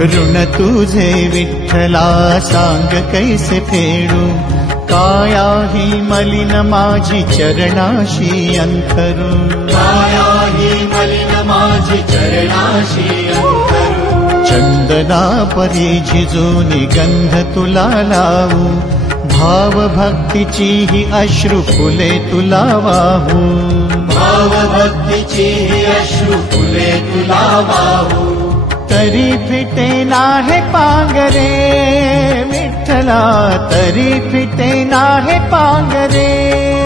ऋण तुझे विठ्ठला सांग कैसे फेडू, काया ही मलिन माझी चरणाशी अंतरू, काया ही मलिन माझी चरणाशी अंतरू, चंदना परी झिजूनी गंध तुला लावू, भाव भक्तीची ही अश्रु फुले तुला वाहू, भाव भक्तीची ही अश्रु फुले तुला वाहू, तरी फिटे नाहे पांगरे विठ्ठला, तरी फिटे नाहे पांगरे.